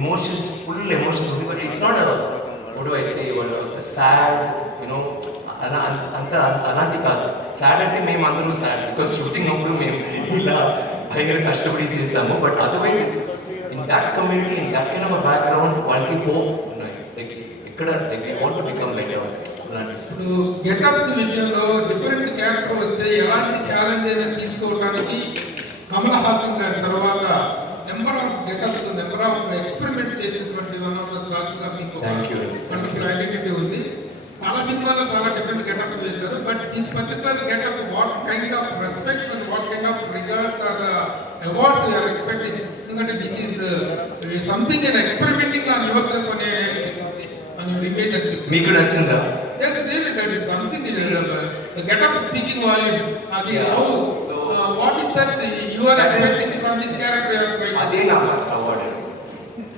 emotions, full emotions, but it's not a, what do I say, a sad, అలాంటి కాదు. Sad అంటే మేము అందరూ సాడ్ బికాస్ షూటింగ్ అప్పుడు మేము ఇలా భయంకర కష్టపడి చేసాము. But otherwise it's in that community, in that kind of a background వాళ్ళకి హోప్ ఉన్నాయి. లైక్ ఇక్కడ like we want to become better. ఇప్పుడు గెటప్స్ విషయంలో డిఫరెంట్ క్యారెక్టర్ వస్తే ఎలాంటి ఛాలెంజ్ అయినా తీసుకోవడానికి కమల్ హాసన్ గారి తర్వాత number of getups, number of experiments చేసేటువంటి వన్ ఆఫ్ ద స్టార్స్ గా మీకు వండర్ఫుల్ ఐడెంటిటీ ఉంది. చాలా సినిమాలో చాలా డిఫరెంట్ గెటప్స్ చేశారు. But this particular getup, what kind of respects and what kind of regards or awards you are expecting? ఎందుకంటే this is something and experimenting on yourself అనే image మీకు నచ్చిందా? Yes, really, that is something. The get-up speaking volumes. What is that you are expecting from this character? Adhe na first award.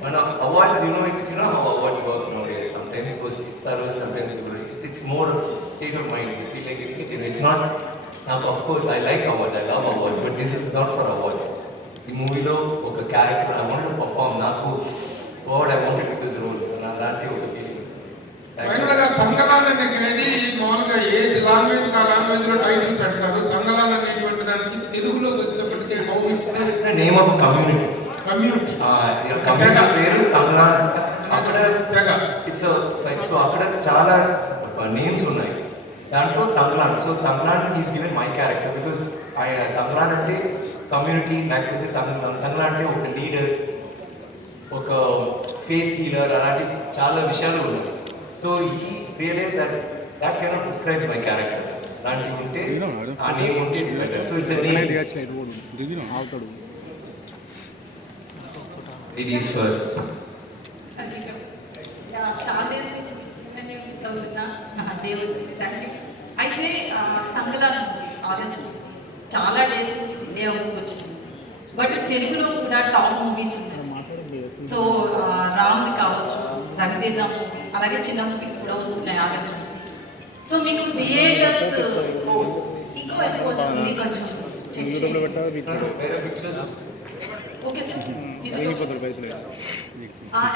When awards, it's how awards work nowadays. Sometimes goes istaru, sometimes it's more state of mind. You feel like it's not. Now, of course, I like awards. I love awards, but this is not for awards. The movie lo oka character I wanted to perform. Naku God, I wanted to do this role. Nalanti oka feeling. ఫైనల్గా తంగలాన్ అనేది మామూలుగా ఏ language ఆ language లో title పెడతారు. తంగలాన్ అనేటువంటి దానికి తెలుగులోకి వచ్చేటప్పటికే name of community పేరు తంగలాన్. అక్కడ ఇట్స్ లైక్ సో అక్కడ చాలా నేమ్స్ ఉన్నాయి. దాంట్లో Thangalaan. So Thangalaan is given my character because Thangalaan అంటే కమ్యూనిటీ, లేకపోతే తంగలాన్ అంటే ఒక లీడర్, ఒక ఫేత్ హీలర్, అలాంటి చాలా విషయాలు ఉన్నాయి. So he realized that cannot describe my character. Lanti unte aa name unte it's better. So it's a name. It is first. చాలా డేస్ నేను మిస్ అవుతున్నా. డే వచ్చింది. Thank you. అయితే తమిళనాడు ఆగస్ట్ చాలా డేస్ డే అవుతుంది. బట్ తెలుగులో కూడా top movies ఉన్నాయి. సో రామ్ది కావచ్చు, రవితేజ మూవీ, అలాగే చిన్న మూవీస్ కూడా వస్తున్నాయి ఆగస్ట్. సో మీకు థియేటర్స్ ఎక్కువ వస్తుంది కొంచెం. Okay sir.